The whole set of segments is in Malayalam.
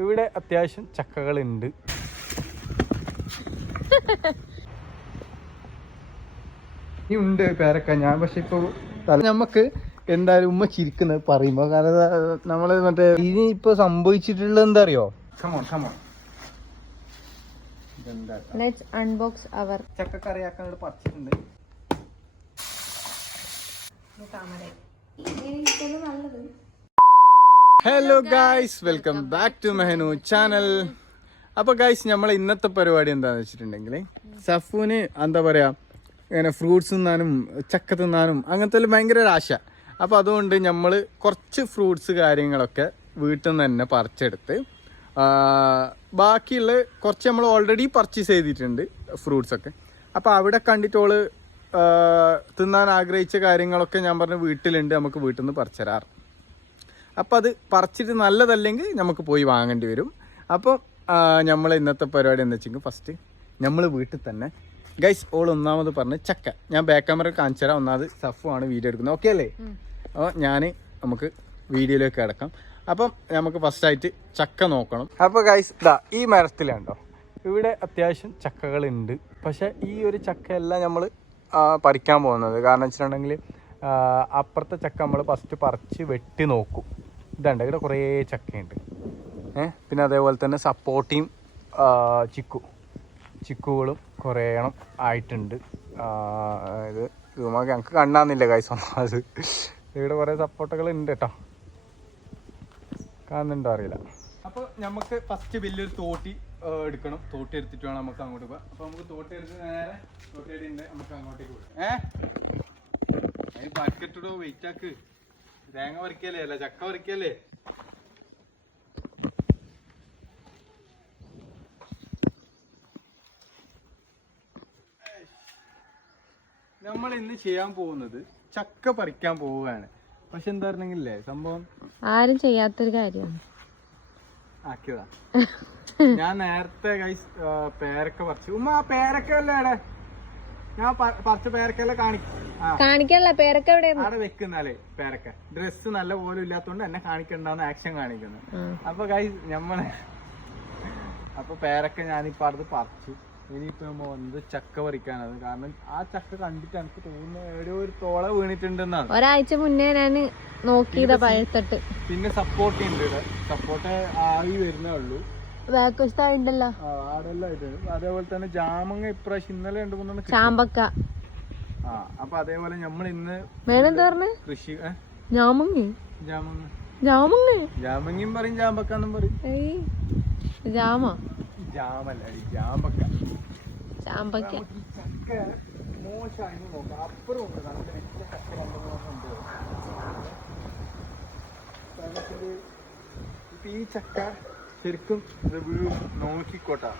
ഇവിടെ അത്യാവശ്യം ചക്കകളുണ്ട്. ഉണ്ട് പേരക്ക. ഞാൻ പക്ഷെ ഇപ്പൊ നമുക്ക് എന്തായാലും ഉമ്മ ചിരിക്കുന്നത് പറയുമ്പോ, കാരണം നമ്മള് മറ്റേ ഇനി ഇപ്പൊ സംഭവിച്ചിട്ടുള്ളത് എന്താ അറിയോ? ചക്കക്കറിയാക്കാൻ പറിച്ചിട്ടുണ്ട്. Hello guys, welcome back to Mehanu channel. അപ്പൊ ഗായ്സ്, നമ്മളെ ഇന്നത്തെ പരിപാടി എന്താന്ന് വെച്ചിട്ടുണ്ടെങ്കിൽ, സഫൂന് എന്താ പറയാ, ഇങ്ങനെ ഫ്രൂട്ട്സ് തിന്നാനും ചക്ക തിന്നാനും അങ്ങനത്തെ ഭയങ്കര ഒരു ആശ. അപ്പോൾ അതുകൊണ്ട് നമ്മൾ കുറച്ച് ഫ്രൂട്ട്സ് കാര്യങ്ങളൊക്കെ വീട്ടിൽ നിന്ന് തന്നെ പറിച്ചെടുത്ത്, ബാക്കിയുള്ള കുറച്ച് നമ്മൾ ഓൾറെഡി പർച്ചേസ് ചെയ്തിട്ടുണ്ട് ഫ്രൂട്ട്സൊക്കെ. അപ്പോൾ അവിടെ കണ്ടിട്ടോള് തിന്നാൻ ആഗ്രഹിച്ച കാര്യങ്ങളൊക്കെ ഞാൻ പറഞ്ഞു വീട്ടിലുണ്ട്, നമുക്ക് വീട്ടിൽ നിന്ന് പറിച്ചരാറ്. അപ്പോൾ അത് പറിച്ചിട്ട് നല്ലതല്ലെങ്കിൽ നമുക്ക് പോയി വാങ്ങേണ്ടി വരും. അപ്പോൾ നമ്മൾ ഇന്നത്തെ പരിപാടി എന്താ വെച്ചെങ്കിൽ, ഫസ്റ്റ് നമ്മൾ വീട്ടിൽ തന്നെ ഗൈസ്, ഓൾ ഒന്നാമത് പറഞ്ഞ് ചക്ക, ഞാൻ ബാക്ക് ക്യാമറ കാണിച്ചു തരാം. ഒന്നാമത് സഫു ആണ് വീഡിയോ എടുക്കുന്നത്, ഓക്കെ അല്ലേ? അപ്പോൾ നമുക്ക് വീഡിയോയിലേക്ക് കിടക്കാം. അപ്പം നമുക്ക് ഫസ്റ്റായിട്ട് ചക്ക നോക്കണം. അപ്പോൾ ഗൈസ്, ഇതാ ഈ മരത്തിലുണ്ടോ, ഇവിടെ അത്യാവശ്യം ചക്കകളുണ്ട്. പക്ഷേ ഈ ഒരു ചക്കയല്ല നമ്മൾ പറിക്കാൻ പോകുന്നത്. കാരണം വെച്ചിട്ടുണ്ടെങ്കിൽ അപ്പുറത്തെ ചക്ക നമ്മൾ ഫസ്റ്റ് പറിച്ച് വെട്ടി നോക്കും. ഇതുണ്ട്, ഇവിടെ കുറേ ചക്കയുണ്ട്. പിന്നെ അതേപോലെ തന്നെ സപ്പോട്ടയും ചിക്കുകളും കുറേ എണ്ണം ആയിട്ടുണ്ട്. ഇത് ഞങ്ങൾക്ക് കണ്ടാന്നില്ല ഗൈസ് ഒന്നാമത്. ഇവിടെ കുറേ സപ്പോർട്ടുകൾ ഉണ്ട് കേട്ടോ, കാണുന്നുണ്ടോ അറിയില്ല. അപ്പോൾ നമുക്ക് ഫസ്റ്റ് വലിയൊരു തോട്ടി എടുക്കണം. തോട്ടി എടുത്തിട്ട് വേണം നമുക്ക് അങ്ങോട്ട് പോകാം. അപ്പോൾ നമുക്ക് തോട്ടി എടുത്ത് നേരെ തോട്ടി ഉണ്ട്, നമുക്ക് അങ്ങോട്ടേക്ക് പോകാം. അതിന് ബക്കറ്റിടോ, വെയിറ്റ് ആക്ക്. തേങ്ങ പറിക്കല്ലേ, അല്ല ചക്ക പറിക്കല്ലേ. നമ്മൾ ഇന്ന് ചെയ്യാൻ പോകുന്നത് ചക്ക പറിക്കാൻ പോവുകയാണ്. പക്ഷെ എന്താ പറഞ്ഞെങ്കിലേ, സംഭവം ആരും ചെയ്യാത്തൊരു കാര്യമാണ്. ആക്കിയതാ. ഞാൻ നേരത്തെ ഗൈസ് പേരക്ക പറിച്ചു. ഉമ്മ ആ പേരക്ക അല്ലേ അവിടെ, ഞാൻ പറിച്ച പേരക്കല്ലേ കാണിക്കല്ല. പേരക്ക എവിടെ അവിടെ വെക്കുന്നാലേ പേരക്ക ഡ്രസ്സ് നല്ല പോലും ഇല്ലാത്തോണ്ട് എന്നെ കാണിക്കണ്ടെന്ന് ആക്ഷൻ കാണിക്കുന്നു. അപ്പൊ ഗൈസ് അപ്പൊ പേരക്ക ഞാനിപ്പോ അടുത്ത് പറിച്ചു. ഇനിയിപ്പോ വന്നത് ചക്ക പറിക്കാനത്. കാരണം ആ ചക്ക കണ്ടിട്ട് എനിക്ക് തോന്നുന്നു എവിടെയോ ഒരു തോള വീണിട്ടുണ്ടെന്നാണ്. ഒരാഴ്ച മുന്നേ ഞാൻ നോക്കിയതാ പഴുത്തിട്ട്. പിന്നെ സപ്പോർട്ട് ഉണ്ട്, സപ്പോർട്ട് ആയി വരുന്നേ ഉള്ളൂ. ഉണ്ടല്ലോ ആടെല്ലാം ഇത്. അതേപോലെ തന്നെ ജാമങ്ങ ഇപ്രാവശ്യം ഇന്നലെ 2-3 ചാമ്പക്ക. അപ്പൊ അതേപോലെ നമ്മൾ ഇന്ന് കൃഷി ജാമങ്ങയും പറയും ചാമ്പക്കാന്നും പറയും. ജാമല്ല, ജാമ്പക്ക. ചാമ്പക്ക ചക്ക മോശമായി നോക്കാം. അപ്പുറം ഉണ്ട് നല്ല വലിയ ചക്ക 2-3 ഉണ്ട്. ഇപ്പൊ ഈ ചക്ക ശരിക്കും നോക്കിക്കോട്ടാ.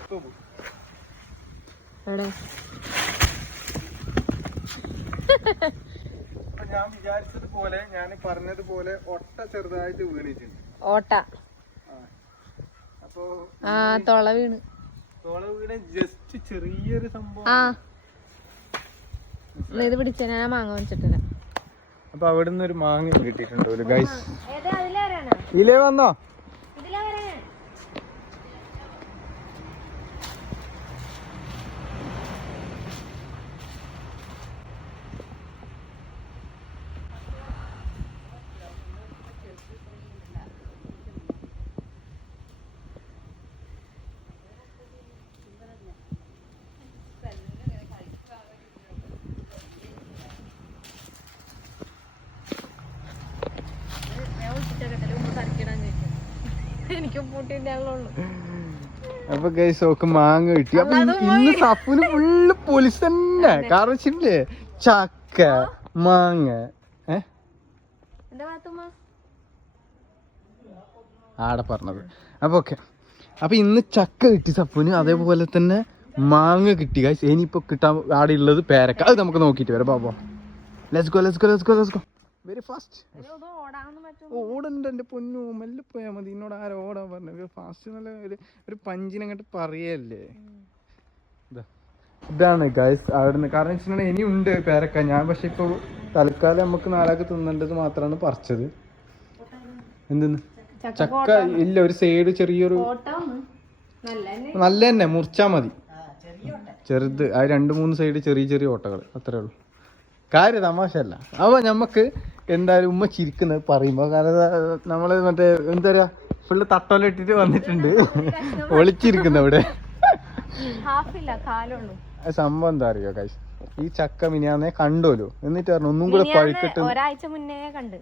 ഞാൻ വിചാരിച്ചതുപോലെ, ഞാൻ പറഞ്ഞതുപോലെ ഒട്ട ചെറുതായിട്ട് വീണിട്ടുണ്ട്. ഓട്ട അപ്പൊ തോള വീണ് ജസ്റ്റ് ചെറിയൊരു സംഭവം. ഇത് പിടിച്ച ഞാൻ മാങ്ങ വെച്ചിട്ടില്ല. അപ്പൊ അവിടുന്ന് ഒരു മാങ്ങ കിട്ടിയിട്ടുണ്ട് ഒരു ഗൈസ്. ഇലേ വന്നോ? അപ്പൊ ഗൈസ് ഓക്ക് മാങ്ങ കിട്ടി. അപ്പൊ ഇന്ന് സഫുന് ഫുള്ള് പോലീസ് തന്നെ. കാരണം വെച്ചിട്ടില്ലേ, ചക്ക മാങ്ങ ആടെ പറഞ്ഞത്. അപ്പൊ ഓക്കെ, അപ്പൊ ഇന്ന് ചക്ക കിട്ടി സഫുന്, അതേപോലെ തന്നെ മാങ്ങ കിട്ടി ഗൈസ്. ഇനിയിപ്പോ കിട്ടാൻ ആടെ ഉള്ളത് പേരക്ക. അത് നമുക്ക് നോക്കിട്ട് വരാം. ബാബോ ലെറ്റ്സ് ഗോ. വെരി ഫാസ്റ്റ് ഓടണ്ട എന്റെ പൊന്നു, മെല്ലെ പോയാ മതി. എന്നോട് ആരും ഓടാൻ പറഞ്ഞു. ഫാസ്റ്റ് നല്ല ഒരു പഞ്ചിനങ്ങോട്ട് പറയല്ലേ. ഇതാണ് ഗൈസ് അവിടുന്ന്. കാരണം വെച്ചിട്ടുണ്ടെങ്കിൽ ഇനി ഉണ്ട് പേരക്ക. ഞാൻ പക്ഷെ ഇപ്പൊ തൽക്കാലം നമുക്ക് നാലാക്ക് തിന്നേണ്ടത് മാത്രമാണ് പറിച്ചത്. എന്തെന്ന് ചക്ക ഇല്ല, ഒരു സൈഡ് ചെറിയൊരു നല്ല തന്നെ മുറിച്ചാ മതി. ചെറുത് ആ 2-3 സൈഡ് ചെറിയ ചെറിയ ഓട്ടകൾ അത്രേ ഉള്ളൂ. കാര്യം തമാശല്ല. അപ്പൊ ഞമ്മക്ക് എന്തായാലും ഉമ്മ ചിരിക്കുന്നത് പറയുമ്പോ, കാരണം നമ്മള് മറ്റേ എന്താ പറയാ ഫുള്ള് തട്ടോലിട്ടിട്ട് വന്നിട്ടുണ്ട്, ഒളിച്ചിരിക്കുന്ന ഇവിടെ. സംഭവം എന്താ അറിയോ കാശ്, ഈ ചക്ക മിനിയാന്നെ കണ്ടോലോ, എന്നിട്ട് പറഞ്ഞു ഒന്നും കൂടെ പഴുക്കട്ടെ. ഒരാഴ്ച മുന്നേ കണ്ട്.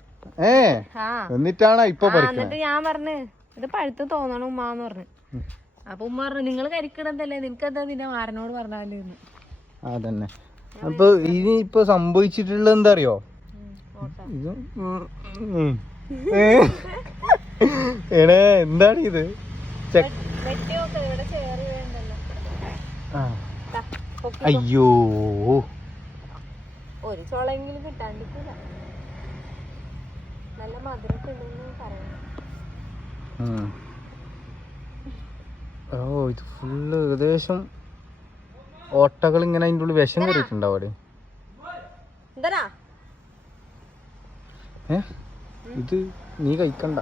എന്നിട്ടാണ് ഇപ്പൊ പറിക്കുന്നത്. ഞാൻ പറഞ്ഞു ഇത് പഴുത്ത് തോന്നണം ഉമ്മാന്ന് പറഞ്ഞു. അപ്പൊ ഉമ്മ പറഞ്ഞു നിങ്ങൾ കരിക്കണതല്ലേ, നിനക്കെന്താ നിന്റെ മാരനോട് പറഞ്ഞാല്. അതന്നെ. അപ്പൊ ഇനി ഇപ്പൊ സംഭവിച്ചിട്ടുള്ളത് എന്താ അറിയോ, എന്താണ് ഇത്? അയ്യോ, ഒരു ചോളെങ്കിലും കിട്ടാണ്ടിരിക്കില്ല. നല്ല മധുരമൊക്കെ ഉണ്ടെന്ന് പറയുന്നു. ഓ, ഇത് ഫുള്ള് ഏകദേശം ഓട്ടകൾ ഇങ്ങനെ അതിൻ്റെ ഉള്ളിൽ വിഷം കയറിയിട്ടുണ്ടാവും അവിടെ. ഇത് നീ കഴിക്കണ്ട,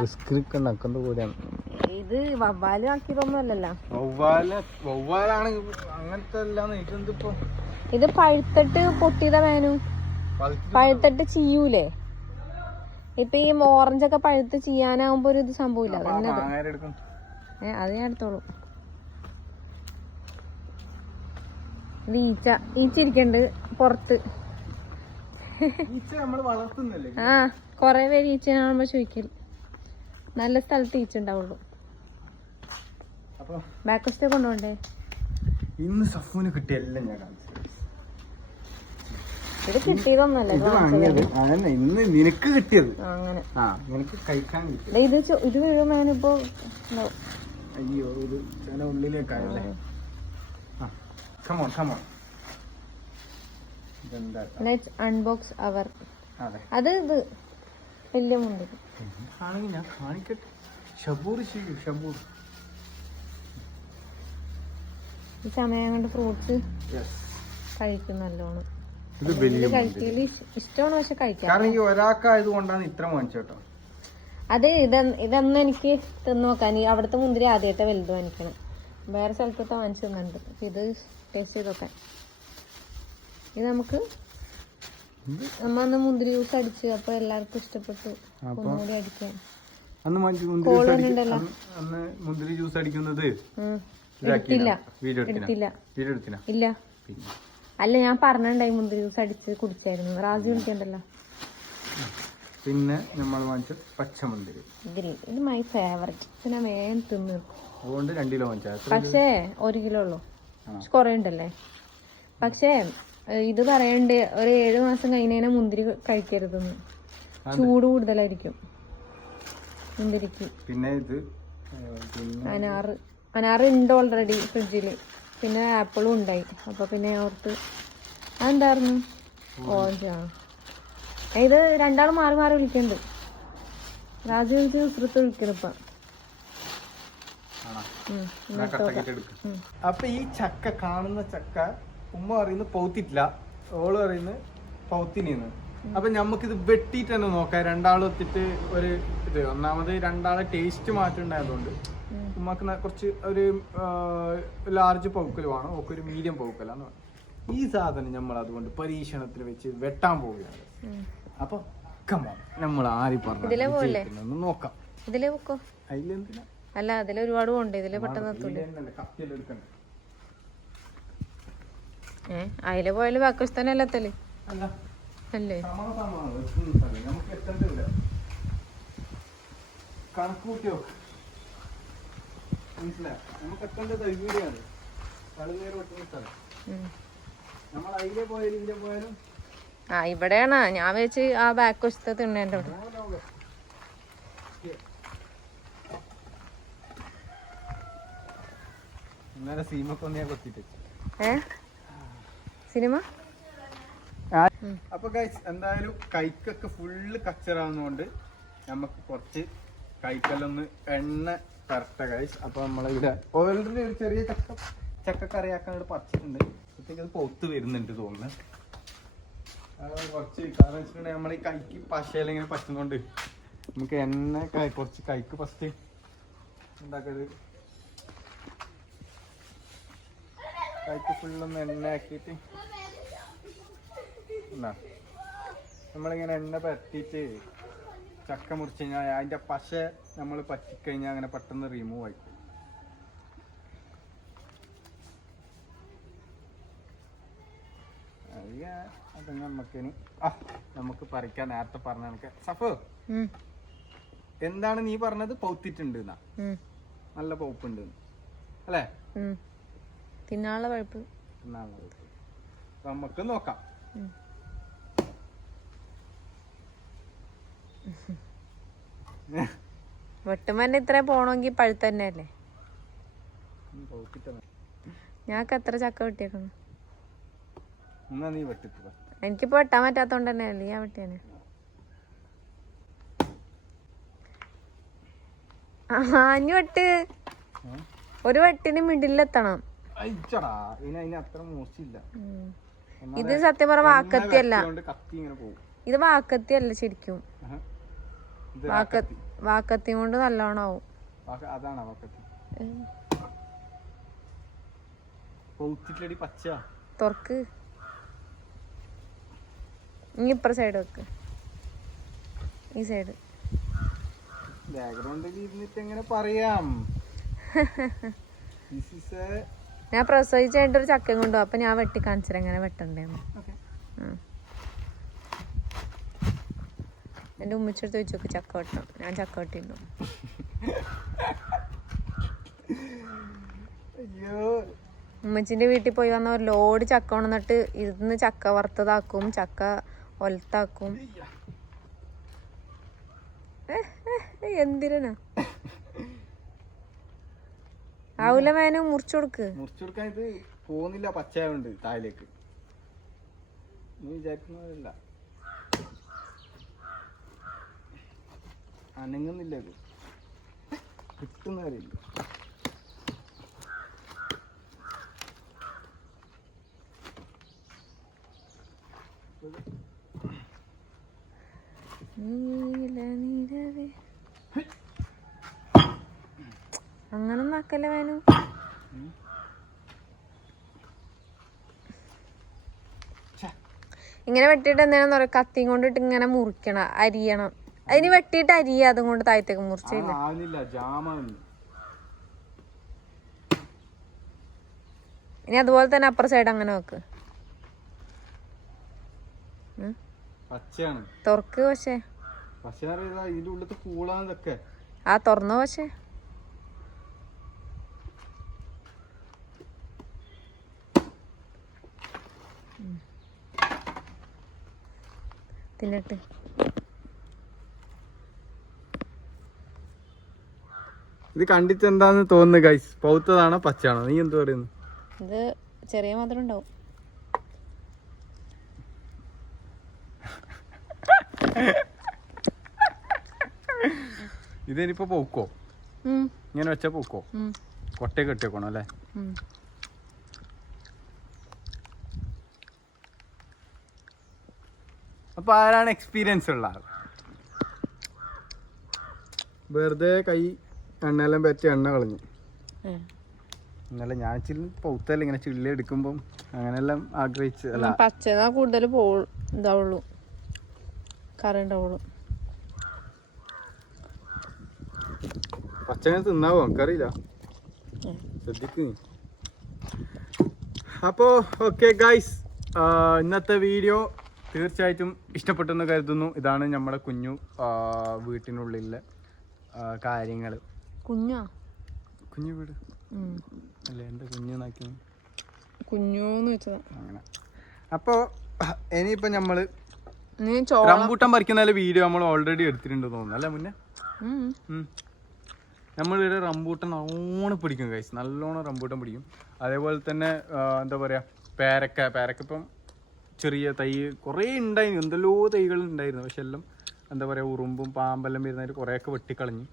റിസ്ക് എടുക്കണ്ട കൂടെയാണ്. ഇത് വവ്വാല് ആക്കിയതൊന്നുമല്ലല്ലോ. വവ്വാലാണ് അങ്ങനത്തെ എല്ലാം. ഇത് പഴുത്തിട്ട് പൊട്ടിയത വേനു, പഴുത്തിട്ട് ചീയൂലേ. ഇപ്പൊ ഈ ഓറഞ്ചൊക്കെ പഴുത്ത് ചെയ്യാനാവുമ്പോ ഒരു ഇത് സംഭവില്ല. അത് ഞാൻ എടുത്തോളൂ. ഈച്ചിരിക്കണ്ട് പുറത്ത്. ആ, കൊറേ പേര് ഈച്ചനാകുമ്പോ ചോദിക്കല്. നല്ല സ്ഥലത്ത് ഈച്ച ഉണ്ടാവുള്ളൂ. ബാക്കസ്റ്റ് കൊണ്ടുപോണ്ടേ? ഇന്ന് സഫൂന് കിട്ടിയെല്ലാം ഞാൻ കാണിച്ചു. ഇത് കിട്ടിയതൊന്നല്ലേ, ഇന്ന് നിനക്ക് കിട്ടിയത്. അങ്ങനെ നിനക്ക് കഴിക്കാൻ കിട്ടിയത്. ഇത് വീഴുമ്പോ അയ്യോ, ഇത് ഉള്ളിലേക്കായല്ലേ. ലെറ്റ്സ് അൺബോക്സ് അവർ. അത് ഇത് വലിയ മുന്തിരി ആണെങ്കിൽ ഞാൻ കാണിക്കട്ടെ. ഷബൂർ ഷബൂർ ഈ സമയം കൊണ്ട് ഫ്രൂട്ട്സ് കഴിക്കും നല്ലോണം. ഇഷ്ടമാണ്, പക്ഷെ കഴിക്കാം. ഈ ഒരാൾക്കായത് കൊണ്ടാണ് ഇത്ര വാങ്ങിച്ചോട്ടോ. അത് ഇതൊന്നും എനിക്ക് തിന്നു നോക്കാൻ. അവിടുത്തെ മുന്തിരി ആദ്യമായിട്ട് വലുത് വാങ്ങിക്കണം. വേറെ സ്ഥലത്തൊക്കെ വാങ്ങിച്ചു തന്നുണ്ട്. ഇത് ടേസ്റ്റ് ചെയ്ത് നോക്കാൻ. ഇത് നമുക്ക് നമ്മ മുന്തിരി ജ്യൂസ് അടിച്ച്, അപ്പൊ എല്ലാവർക്കും ഇഷ്ടപ്പെട്ടു. ഒന്നുകൂടി അടിക്കാം. മുന്തിരി ജ്യൂസ് അടിക്കുന്നത് ഇല്ല. അല്ല, ഞാൻ പറഞ്ഞിട്ടുണ്ടായി മുന്തിരി ജ്യൂസ് അടിച്ച് കുടിച്ചായിരുന്നു. റാജി കുടിക്കണ്ടല്ലോ. പിന്നെ നമ്മൾ വാങ്ങിച്ച പച്ചമുന്തിരി ഗ്രീൻ. ഇത് മൈ ഫേവറേറ്റ്. പിന്നെ വേഗം തിന്നു. അതുകൊണ്ട് 2 കിലോ വാങ്ങിച്ച. പക്ഷേ 1 കിലോ ഉള്ളൂ. കൊറേ ഉണ്ടല്ലേ. പക്ഷേ ഇത് പറയണ്ട് ഒരു 7 മാസം കഴിഞ്ഞാൽ മുന്തിരി കഴിക്കരുതെന്ന്. ചൂട് കൂടുതലായിരിക്കും മുന്തിരിക്ക്. പിന്നെ ഇത് അനാറ് ഉണ്ട് ഓൾറെഡി ഫ്രിഡ്ജില്. പിന്നെ ആപ്പിളും ഉണ്ടായി. അപ്പൊ പിന്നെ ഓർത്ത് അതെന്തായിരുന്നു ഓറഞ്ച്. ഇത് രണ്ടാളും മാറി മാറി വിളിക്കണ്ട്. രാജു വിളിച്ച് വിളിക്കണം ഇപ്പൊ. അപ്പൊ ഈ ചക്ക കാണുന്ന ചക്ക ഉമ്മ പറയുന്നത് പൗത്തിട്ടില്ല, ഓള് പറയുന്നത് പൗത്തിനിന്ന്. അപ്പൊ ഞമ്മക്കിത് വെട്ടിട്ട് തന്നെ നോക്കാം. രണ്ടാളും എത്തിട്ട് ഒരു ഇത്. ഒന്നാമത് രണ്ടാളെ ടേസ്റ്റ് മാറ്റുണ്ടായതുകൊണ്ട് ഉമ്മക്ക് കുറച്ച് ഒരു ലാർജ് പൗക്കൽ വേണം, ഒക്കെ ഒരു മീഡിയം പൗക്കലാന്ന് പറയും. ഈ സാധനം നമ്മൾ അതുകൊണ്ട് പരീക്ഷണത്തിൽ വെച്ച് വെട്ടാൻ പോവുകയാണ്. അപ്പൊ നമ്മൾ ആര് പറഞ്ഞു നോക്കാം. അതിലെന്തിനാ? അല്ല, അതില് ഒരുപാട് ഉണ്ട്. ഇതില് പെട്ടെന്ന് അതില് പോയാലും പാകിസ്ഥാനല്ല എത്തല് അല്ലേ? കണക്കൂട്ടിയോ മനസ്സിലായി. നമുക്ക് എത്തേണ്ടത് ഇവിടെയാണ്. നമ്മൾ അതിലെ പോയാലും ഇതിലെ പോയാലും ഇവിടെയാണ്. ഞാൻ വെച്ച് ആ ബാക്ക് വശത്തെ തിണ്ണേന്റെ അവിടെ. സിനിമ. അപ്പൊ ഗൈസ്, എന്തായാലും കൈക്കൊക്കെ ഫുള്ള് കച്ചറാവുന്നതുകൊണ്ട് നമുക്ക് കുറച്ച് കൈക്കല്ലൊന്ന് എണ്ണ കറക്റ്റാ ഗൈസ്. അപ്പൊ നമ്മളിവിടെ ഓൾറെഡി ഒരു ചെറിയ ചക്കക്കറിയാക്കാൻ ഇവിടെ പറിച്ചിട്ടുണ്ട്. അപ്പോഴത്തേക്ക് അത് പൊത്ത് വരുന്നുണ്ട് തോന്നുന്നു. കുറച്ച് കാരണം വെച്ചിട്ടുണ്ടെങ്കിൽ നമ്മൾ ഈ കൈക്ക് പശയിലിങ്ങനെ പറ്റുന്നോണ്ട് നമുക്ക് എണ്ണ കുറച്ച് കൈക്ക് ഫസ്റ്റ് ഉണ്ടാക്കത്. കൈക്ക് ഫുള്ളൊന്ന് എണ്ണ ആക്കിയിട്ട് എന്നാ നമ്മളിങ്ങനെ എണ്ണ പരത്തിയിട്ട് ചക്ക മുറിച്ച് കഴിഞ്ഞാൽ അതിൻ്റെ പശ നമ്മൾ പറ്റിക്കഴിഞ്ഞാൽ അങ്ങനെ പെട്ടെന്ന് റിമൂവ് ആയി. അത് നമുക്കിനി നമുക്ക് പറിക്കാൻ നേരത്തെ പറഞ്ഞ കണക്ക്. സഫു, എന്താണ് നീ പറഞ്ഞത്? പൗത്തിട്ടുണ്ട് എന്നാ, നല്ല പൗപ്പുണ്ട് അല്ലേ? തിന്നാനുള്ള പഴുപ്പ്. നമുക്ക് നോക്കാം. വെട്ടുമ്പന്നെ ഇത്ര പോണമെങ്കിൽ പഴുത്ത തന്നെ അല്ലേ? ഞാക്ക് എത്ര ചക്ക വെട്ടിയേക്കുന്നു? എനിക്കിപ്പോ വെട്ടാൻ പറ്റാത്തോണ്ട് തന്നെ അല്ലേ ഞാൻ വെട്ടിയാണ്. അഞ്ഞു വെട്ട്. ഒരു വെട്ടിന് മിഡിലെത്തണം. ഇത് സത്യം പറഞ്ഞ വാക്കത്തിയല്ല, ഇത് വാക്കത്തിയല്ല ശരിക്കും. വാക്കത്തി കൊണ്ട് നല്ലോണം ആവും. തുറക്ക്. ഇനി ഇപ്പുറ സൈഡ് വെക്ക്, ഈ സൈഡ്. ഞാൻ പ്രസവിച്ച് കഴിഞ്ഞിട്ടൊരു ചക്കയും കൊണ്ടു, അപ്പൊ ഞാൻ വെട്ടി കാണിച്ചത് എങ്ങനെ വെട്ടണ്ടേന്ന്. എന്റെ ഉമ്മച്ചെടുത്ത് വെച്ചോക്ക് ചക്ക വെട്ടണം. ഞാൻ ചക്ക വെട്ടിണ്ടു. ഉമ്മച്ചിന്റെ വീട്ടിൽ പോയി വന്ന ഒരു ലോഡ് ചക്ക കൊണ്ടുവന്നിട്ട് ഇരുന്ന് ചക്ക വറുത്തതാക്കും, ചക്ക ഒലത്താക്കും. എന്തിനാ ആവൂല വേനും മുറിച്ചു കൊടുക്ക്. മുറിച്ചെടുക്കാൻ ഇത് പോകുന്നില്ല, പച്ചയുണ്ട് താഴേക്ക്. നീ വിചാരിക്കുന്നതല്ല, അനങ്ങുന്നില്ല, ഇത് കിട്ടുന്ന കാര്യമില്ല. അങ്ങനെ നാക്കല്ലേ വേനു. ഇങ്ങനെ വെട്ടിയിട്ട് എന്തിനാന്ന് പറയാ, കത്തിയും കൊണ്ടിട്ട് ഇങ്ങനെ മുറിക്കണം, അരിയണം. അതിന് വെട്ടിയിട്ട് അരിയ, അതും കൊണ്ട് താഴത്തേക്ക് മുറിച്ചില്ല. ഇനി അതുപോലെ തന്നെ അപ്പുറ സൈഡ് അങ്ങനെ വെക്ക്. തുറക്ക്. പക്ഷേ ആ തുറന്നു. പക്ഷേ തിന്നിട്ട് ഇത് കണ്ടിട്ട് എന്താന്ന് തോന്നുന്നു ഗൈസ്? പൗത്തതാണോ പച്ചയാണോ? നീ എന്ത് പറയുന്നു? ഇത് ചെറിയ മധുരം ഉണ്ടാവും. ഇതിനിപ്പോ പോക്കോ? ഇങ്ങനെ വെച്ചാ പോക്കോ? കൊട്ടയെ കെട്ടിയേക്കണോ അല്ലേ? അപ്പൊ ആരാണ് എക്സ്പീരിയൻസ് ഉള്ള ആൾ? വെറുതെ കൈ എണ്ണയെല്ലാം പറ്റി എണ്ണ കളഞ്ഞു. ഇന്നലെ ഞാൻ ചില്ല പൗത്തല്ല, ഇങ്ങനെ ചില്ലി എടുക്കുമ്പം അങ്ങനെല്ലാം ആഗ്രഹിച്ച്. പച്ചതാ കൂടുതൽ ഇതാവുള്ളൂ, കറി ഉണ്ടാവുള്ളൂ. പച്ചനെ തിന്നാവോ എനിക്കറിയില്ല, ശ്രദ്ധിക്ക് നീ. അപ്പോ ഓക്കെ ഗൈസ്, ഇന്നത്തെ വീഡിയോ തീർച്ചയായിട്ടും ഇഷ്ടപ്പെട്ടെന്ന് കരുതുന്നു. ഇതാണ് നമ്മുടെ കുഞ്ഞു വീട്ടിനുള്ളിലെ കാര്യങ്ങൾ. കുഞ്ഞു വീട് അല്ലേ? എന്താ കുഞ്ഞുനാക്കി കുഞ്ഞൂന്ന് വെച്ചതാ അങ്ങനെ. അപ്പോ ഇനിയിപ്പോ നമ്മള് റംബൂട്ടാൻ പറിക്കുന്ന വീഡിയോ നമ്മൾ ഓൾറെഡി എടുത്തിട്ടുണ്ട് തോന്നുന്നു അല്ലേ മുന്നേ? നമ്മളിവിടെ റംബൂട്ടാൻ നല്ലോണം പിടിക്കും ഗൈസ്, നല്ലോണം റംബൂട്ടാൻ പിടിക്കും. അതേപോലെ തന്നെ എന്താ പറയാ, പേരക്ക ഇപ്പം ചെറിയ തൈ കുറേ ഉണ്ടായിരുന്നു, എന്തെല്ലോ തൈകൾ ഉണ്ടായിരുന്നു. പക്ഷെ എല്ലാം എന്താ പറയാ, ഉറുമ്പും പാമ്പെല്ലാം വരുന്നതിൽ കുറേയൊക്കെ വെട്ടിക്കളഞ്ഞു.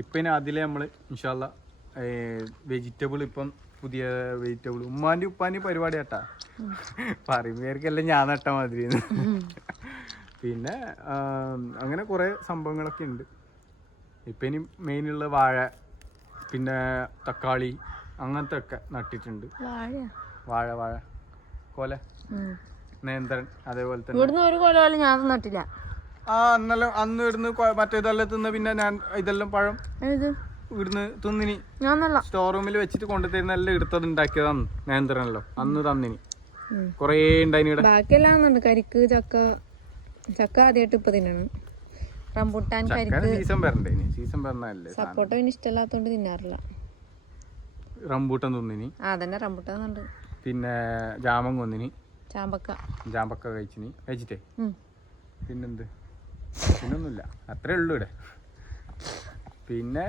ഇപ്പം ഇനി അതിലെ നമ്മൾ ഇൻഷാല്ല വെജിറ്റബിൾ, ഇപ്പം പുതിയ വെജിറ്റബിൾ ഉമ്മാൻ്റെ ഉപ്പാൻ്റെ പരിപാടി കേട്ടാ, പറയുമ്പോഴേക്കെല്ലാം ഞാൻ നട്ട മാതിരി. പിന്നെ അങ്ങനെ കുറേ സംഭവങ്ങളൊക്കെ ഉണ്ട്. ഇപ്പം ഇനി മെയിനുള്ള വാഴ, പിന്നെ തക്കാളി അങ്ങനത്തെ ഒക്കെ നട്ടിട്ടുണ്ട്. വാഴ വാഴ കോല, നേന്ത്രൻ, അതേപോലെ തന്നെ ഇവിടുന്ന് ഒരു കൊല പോലും ഞാൻ നട്ടില്ല. അന്ന് ഇവിടുന്ന് മറ്റേതെല്ലാം തിന്ന്, പിന്നെ ഞാൻ ഇതെല്ലാം പഴം ഇവിടുന്ന് തിന്നിനി. സ്റ്റോർ റൂമിൽ വെച്ചിട്ട് കൊണ്ടുതരുന്ന എല്ലാം എടുത്തത് ഉണ്ടാക്കിയതാണ് നേന്ത്രനല്ലോ. അന്ന് തന്നിനി കൊറേ ഉണ്ടായിനി ഇവിടെ. ബാക്കിയെല്ലാം കരിക്ക്, ചക്ക. ചക്ക ആദ്യമായിട്ട് ഇപ്പൊ തിന്നണം. റംബുട്ടാൻ, കരിക്ക്. സീസൺ വരണ്ടേ? സീസൺ പറഞ്ഞല്ലേ. സപ്പോട്ട പിന്നെ ഇഷ്ടമല്ലാത്തോണ്ട് തിന്നാറില്ല. റംബൂട്ടാൻ തിന്നിനി. അതന്നെ റംബുട്ടാൻ ഉണ്ട്. പിന്നെ ജാമൻ കൊന്നിനി. ചാമ്പക്ക കഴിച്ചിട്ടേ. പിന്നെന്ത്? പിന്നൊന്നുമില്ല, അത്രേ ഉള്ളൂ ഇവിടെ. പിന്നെ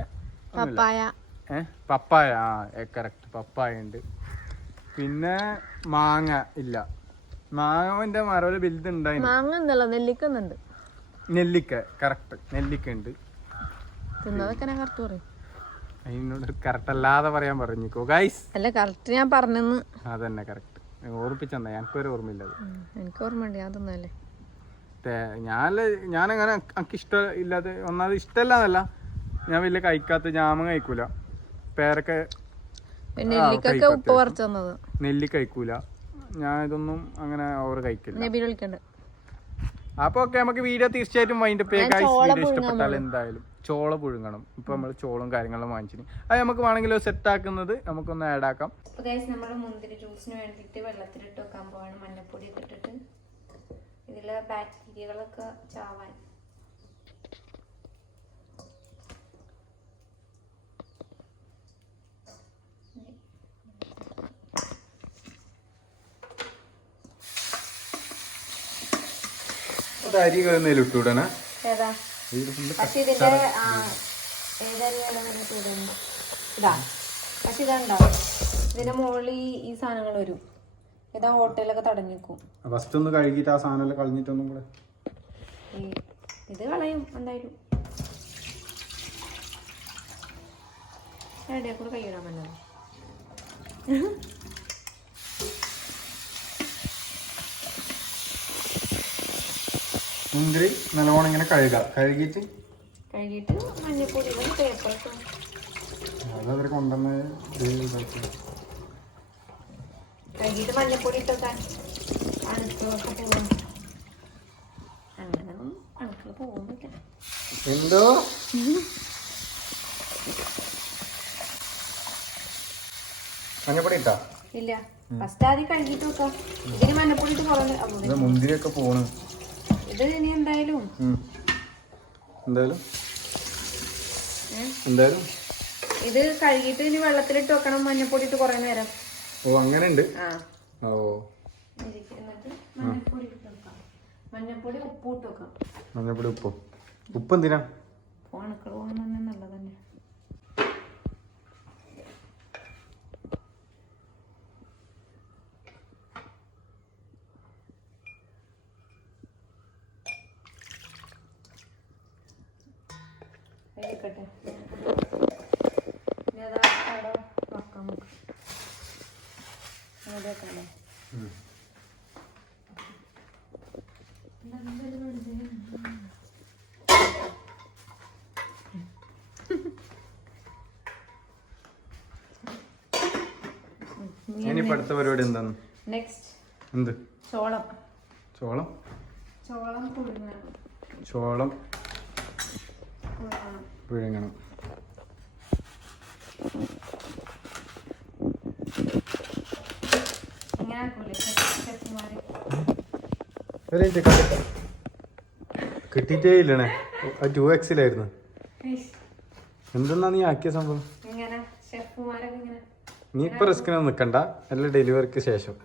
പപ്പായ, കറക്റ്റ്, പപ്പായ ഉണ്ട്. പിന്നെ മാങ്ങ ഇല്ല. മാങ്ങന്റെ മരം വലുതുണ്ടായി. നെല്ലിക്ക, കറക്റ്റ്, നെല്ലിക്ക ഉണ്ട്. അതിനോട് കറക്റ്റ് അല്ലാതെ പറയാൻ പറഞ്ഞിക്കോ ഗൈസ്. അല്ല, കറക്റ്റ് ഞാൻ പറഞ്ഞെന്ന്. അതന്നെ കറക്റ്റ് ഓർപ്പിച്ചെന്നാ. എനിക്കൊരു ഓർമ്മയില്ല. എനിക്ക് ഓർമ്മയുണ്ട്, ഞാൻ തിന്നല്ലേ. ഞാനങ്ങനെ എനിക്ക് ഇഷ്ടമില്ലാതെ, ഒന്നാമത് ഇഷ്ടമല്ലാന്നല്ല, ഞാൻ വലിയ കഴിക്കാത്ത. ജാമ കഴിക്കൂല, പേരക്ക, നെല്ലി കഴിക്കൂല. ഞാൻ ഇതൊന്നും അങ്ങനെ ഓവർ കഴിക്കില്ല. അപ്പൊ ഓക്കെ, നമുക്ക് വീഡിയോ തീർച്ചയായിട്ടും വൈൻഡപ്പ് ചെയ്യാം. വീഡിയോ ഇഷ്ടപ്പെട്ടാൽ എന്തായാലും ചോള പുഴുങ്ങണം. ഇപ്പൊ നമ്മള് ചോളും കാര്യങ്ങളും വാങ്ങിച്ചിന്. അത് നമുക്ക് വേണമെങ്കിൽ സെറ്റ് ആക്കുന്നത് നമുക്കൊന്ന് ആഡ് ആക്കാം. നമ്മൾ മുന്തിരി ജ്യൂസിന് വേണ്ടിയിട്ട് വെള്ളത്തിലിട്ട് വെക്കാൻ പോവാണ്. മഞ്ഞപ്പൊടി ഒക്കെ ഇട്ടിട്ട് ഇതിലെ ബാക്ടീരിയകളൊക്കെ ചാവാൻ. അരി ഇട്ടൂടണ. പക്ഷെ ഇതിന്റെ പക്ഷെ ഇതുണ്ടോ, ഇതിന്റെ മുകളിൽ ഈ സാധനങ്ങൾ വരും. ഇതാ ഹോട്ടലൊക്കെ തടഞ്ഞിക്കും. ഫസ്റ്റ് ഒന്ന് കഴുകിട്ട് ആ സാധനം കളഞ്ഞിട്ടൊന്നും കൂടെ ഇത് കളയും എന്തായാലും. ഇടയിൽ കൂടെ കൈയിടാൻ പറ്റുന്നത്. മുന്തിരി നല്ലോണം ഇങ്ങനെ കഴുകിയിട്ട് മഞ്ഞപ്പൊടി പേപ്പർ അതവരെ കൊണ്ടുവന്ന് കഴുകിയിട്ട് മഞ്ഞപ്പൊടി ഇട്ടൊക്കെ അണുക്കളൊക്കെ പോകും. അങ്ങനെ അണുക്കൾ പോകുന്നില്ല. എന്തോ മഞ്ഞപ്പൊടി ഇട്ടാ ഇല്ല, ഫസ്റ്റ് ആദ്യം കഴുകിയിട്ട് വെക്കാം. ഇതിന് മഞ്ഞപ്പൊടി ഇട്ട് കുറവ് മുന്തിരിയൊക്കെ പോണ്. ഇത് ഇനി എന്തായാലും ഇത് കഴുകിയിട്ട് ഇനി വെള്ളത്തിലിട്ട് വെക്കണം. മഞ്ഞപ്പൊടി ഇട്ട് കുറെ നേരം. ഓ അങ്ങനെ ഉണ്ട്. ഓ മഞ്ഞപ്പൊടി ഉപ്പ് ഇട്ട് വെക്കാം. മഞ്ഞപ്പൊടി ഉപ്പ് എന്തിനാ? അണുക്കൾ പോകാൻ തന്നെ നല്ലതന്നെ. എടുക്കട്ടെ. വെക്കാം നമുക്ക്. അതൊക്കെ ഇനിയിപ്പോ അടുത്ത പരിപാടി എന്താണ്? നെക്സ്റ്റ് എന്ത്? ചോളം പുഴുങ്ങണം. കിട്ടിയിട്ടേ ഇല്ലണേ. 2Xലായിരുന്നു. എന്തെന്നാ നീ ആക്കിയ സംഭവം? നീ ഇപ്പൊ റിസ്കിനൊന്നും നിക്കണ്ട, എല്ലാം ഡെലിവറിക്ക് ശേഷം.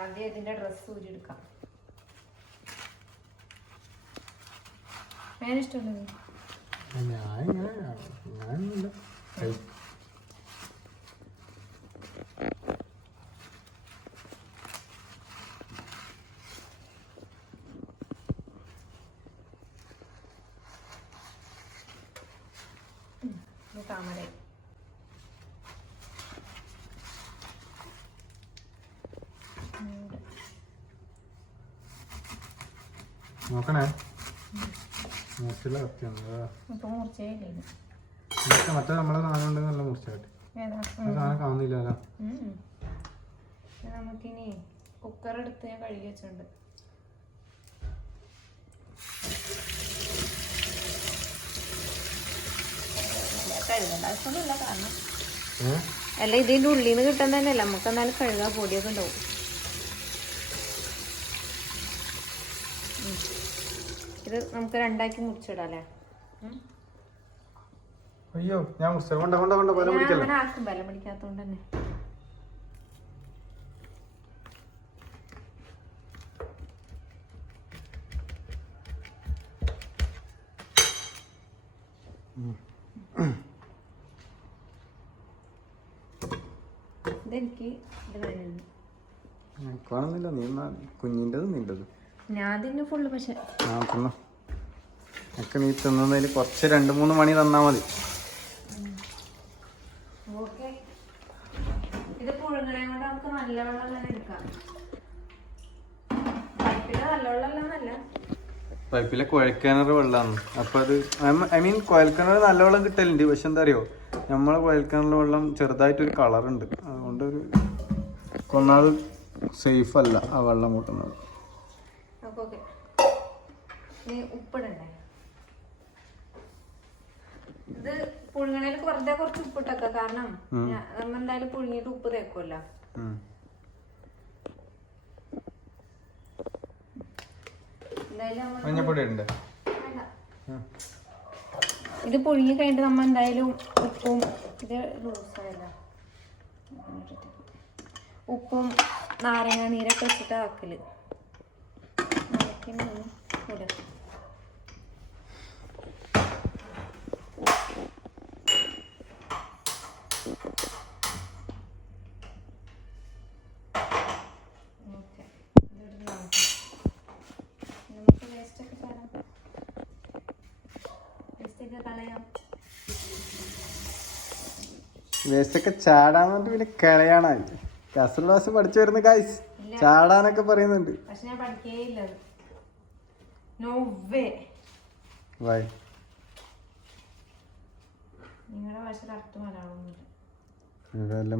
ആദ്യം ഇതിന്റെ ഡ്രസ് ഊരിയെടുക്കാം. ഇഷ്ടമുള്ളത് ഞാനില്ല. താമര നോക്കണേ മൂർച്ചയുള്ള കത്തിയാണ് ഇപ്പൊ മുറിച്ചേയില്ലേ മറ്റേ നമ്മളെ സാധനം ഉണ്ടെങ്കിൽ നല്ല മൂർച്ച കിട്ടി സാധനം കാണുന്നില്ലല്ലോ. നമുക്കിനി കുക്കർ എടുത്ത് ഞാൻ കഴുകി വെച്ചിട്ടുണ്ട്. കഴുകേണ്ട ആവശ്യമൊന്നുമില്ല, കാരണം അല്ല ഇതിന്റെ ഉള്ളിൽ നിന്ന് കിട്ടാൻ തന്നെയല്ല, നമുക്ക് എന്നാലും കഴുകാ പൊടിയൊക്കെ ഉണ്ടാവും. ഇത് നമുക്ക് രണ്ടാക്കി മുറിച്ചിടാം അല്ലേ? അയ്യോ ഞാൻ അങ്ങനെ ആക്കും, ബലം പിടിക്കാത്തോണ്ട് തന്നെ. ഇതെനിക്ക് ഇത് വേണം. കാണുന്നില്ല, നീ കുഞ്ഞിൻ്റെത് നിൻ്റെത് ഞാൻ തിന്നു ഫുള്ള്. പക്ഷെ തിന്നോ, ഒക്കെ നീ തിന്നതിൽ കുറച്ച് 2-3 മണി തന്നാ മതി. ഓക്കെ, ഇത് പുഴുങ്ങണേ കൊണ്ട് നമുക്ക് നല്ല വെള്ളം എടുക്കാം. പൈപ്പിലെ നല്ല വെള്ളമല്ല, പൈപ്പിലെ കുഴൽക്കിണർ വെള്ളമാണ്. അപ്പം അത് ഐ മീൻ കുഴൽക്കിണർ നല്ല വെള്ളം കിട്ടലുണ്ട്. പക്ഷെ എന്താ അറിയോ, നമ്മളെ കുഴൽക്കിണറിലെ വെള്ളം ചെറുതായിട്ടൊരു കളറുണ്ട്. അതുകൊണ്ട് ഒരു ഒന്നാമത് സേഫ് അല്ല ആ വെള്ളം കൂട്ടുന്നത്. ഉപ്പിടണ്ടേ? ഇത് പുഴുങ്ങണേൽ കുറച്ച് ഉപ്പിട്ടൊക്കെ, കാരണം നമ്മ എന്തായാലും പുഴുങ്ങിയിട്ട് ഉപ്പ് തേക്കുമല്ലോ. മഞ്ഞപ്പൊടി ഉണ്ട്. ഇത് പുഴുങ്ങി കഴിഞ്ഞിട്ട് നമ്മ എന്തായാലും ഉപ്പും, ഇത് ലൂസായല്ല, ഉപ്പും നാരങ്ങ നീരൊക്കെ വെച്ചിട്ട് ആക്കല്. വേസ്റ്റൊക്കെ ചാടാൻ വേണ്ടി പിന്നെ കളയാണായി. കാസർഗോഡ് പഠിച്ചു വരുന്ന ഗൈസ് ചാടാനൊക്കെ പറയുന്നുണ്ട്. പക്ഷെ ഞാൻ പഠിക്കേയില്ല. No way. വൈ? നിങ്ങളുടെ ഭാഷ കറക്റ്റ്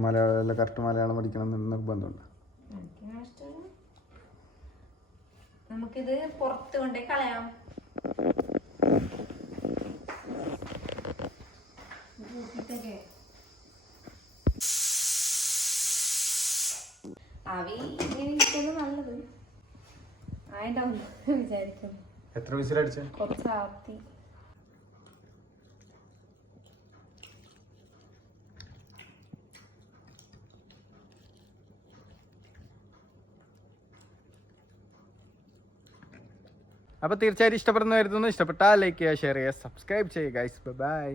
മലയാളം കറക്റ്റ് മലയാളം പഠിക്കണം എന്ന് നിർബന്ധമുണ്ട്. നമുക്കിത് പുറത്ത് കൊണ്ടേ കളയാം. ആവി ഇങ്ങനെ ഇരിക്കുന്നത് നല്ലത് ആയിട്ടാവും വിചാരിക്കുന്നു. എത്ര വിസിലടിച്ചു? കുറച്ച് ആർത്തി. അപ്പോൾ തീർച്ചയായിട്ടും ഇഷ്ടപ്പെടുന്ന വരുന്നു. ഇഷ്ടപ്പെട്ടാൽ ലൈക്ക് ചെയ്യുക, ഷെയർ ചെയ്യുക, സബ്സ്ക്രൈബ് ചെയ്യുക ഗൈസ്. ബൈ.